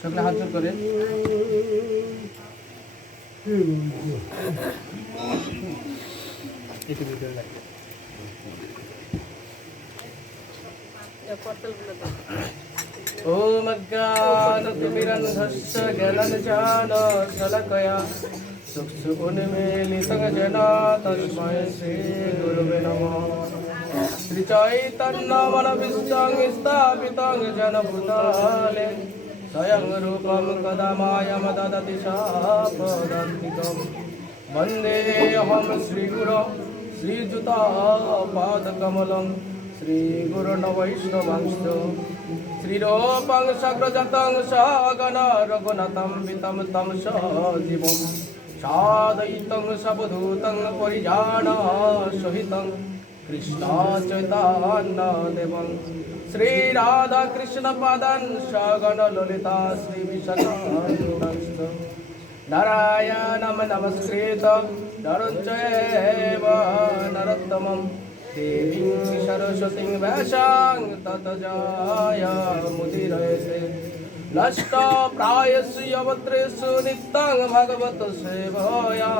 সকলে হাত জোর করে ओम अज्ञानतिमिरन्धस्य ज्ञानञ्जनशलाकया चक्षुरुन्मीलितं येन तस्मै श्रीगुरवे नमः। श्रीचैतन्यमनोभीष्टं स्थापितं येन भूतले स्वयं रूपं कदा मायं ददति सापदान्तिकं। वन्देऽहं श्रीगुरो श्रीयुतापादकमलं श्रीगुरुन् वैष्णवांश्च श्रीरूपं सग्रजातं सगण रघुनाथं वितं तं सजीवं सादयितं सवधूतं परिजानसहितं कृष्ण चैतन्यदेवं श्रीराधाकृष्णपादान् सगण ललिता श्रीविशाखान्वितांश्च नारायणं नमस्कृत्य नरं चैव नरोत्तमं देवीं सरस्वतीं व्यासां ततो जयमुदीरयते। नष्टप्रायस्य यवत्रेषु नित्यं भगवतो सेवया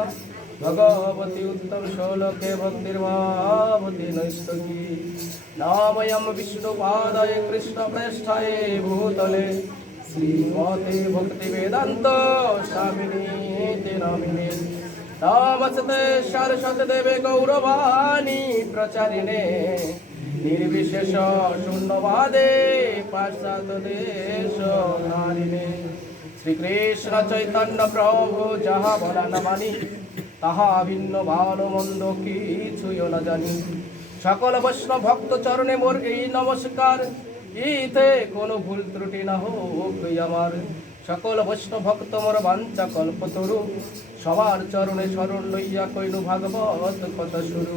भगवती उत्तमश्लोके भक्तिर्भावति नैष्ठिकी। नामयं विष्णुपादाय कृष्णप्रेष्ठाय भूतले श्रीमते भक्तिवेदान्त स्वामिनीति नामिने। नमस्ते सरस्वती देवे गौरवाणी प्रचारिणे निर्विशेष शून्यवादे पाश्चात्यदेश नारिणे। श्रीकृष्ण चैतन्य प्रभु যাহা বলা না মানি তাহা ভিন্ন ভালো মন্দ কিছুই না জানি। সকল বৈষ্ণব ভক্ত চরণে মোর এই নমস্কার, ইতে কোনো ভুল ত্রুটি না হোক আমার। সকল বৈষ্ণব ভক্ত মোর বাঞ্ছা কল্পতরু সবার চরণে শরণ লইয়া কইনু ভাগবত কথা শুরু।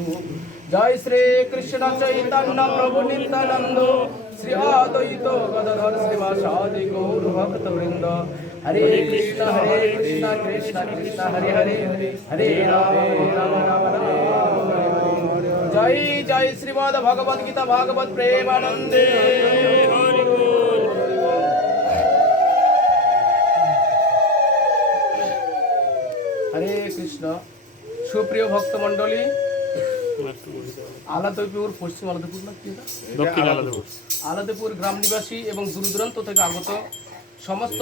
জয় শ্রী কৃষ্ণ চৈতন্য প্রভু নিত্যানন্দ শ্রী অদ্বৈত গদাধর শ্রীবাসাদি গৌর ভক্ত বৃন্দ। হরে কৃষ্ণ কৃষ্ণ কৃষ্ণ হরে হরে হরে রাম রাম রাম হরে হরে। জয় জয় শ্রীমদ্ ভগবদ গীতা ভাগবত প্রেমানন্দে। হরে কৃষ্ণ। সুপ্রিয় ভক্তমণ্ডলী, আলাদপুর, পশ্চিম আলাদপুর না কি দক্ষিণ আলাদপুর, আলাদপুর গ্রাম নিবাসী এবং দূর দূরান্ত থেকে আগত সমস্ত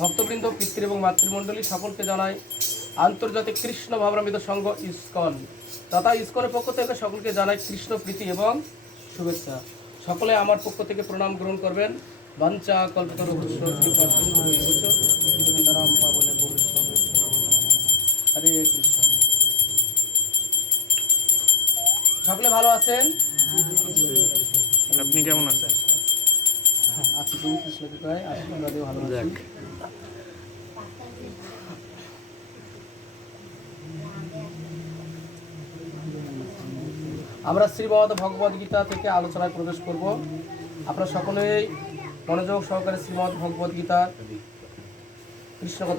ভক্তবৃন্দ, পিতৃ এবং মাতৃমণ্ডলী সকলকে জানাই আন্তর্জাতিক কৃষ্ণ ভাবনামৃত সংঘ ইসকন তথা ইসকনের পক্ষ থেকে সকলকে জানাই কৃষ্ণ প্রীতি এবং শুভেচ্ছা। সকলে আমার পক্ষ থেকে প্রণাম গ্রহণ করবেন। বাঞ্ছা কল্পতরুভ্যশ্চ কৃপা সিন্ধু ভৈরবশ্চ পতিতানাং পাবনেভ্যো বৈষ্ণবেভ্যো নমো নমঃ। হরে কৃষ্ণ। সকলে ভালো আছেন? আপনি কেমন আছেন? আছি প্রভু কৃষ্ণ কৃপায়, আশীর্বাদেও ভালো আছি। আমরা শ্রীমদ্ ভগবদ গীতা থেকে আলোচনায় প্রবেশ করব। আপনারা সকলেই মনোযোগ সহকারে শ্রীমদ্ ভগবদ গীতা কৃষ্ণ কথা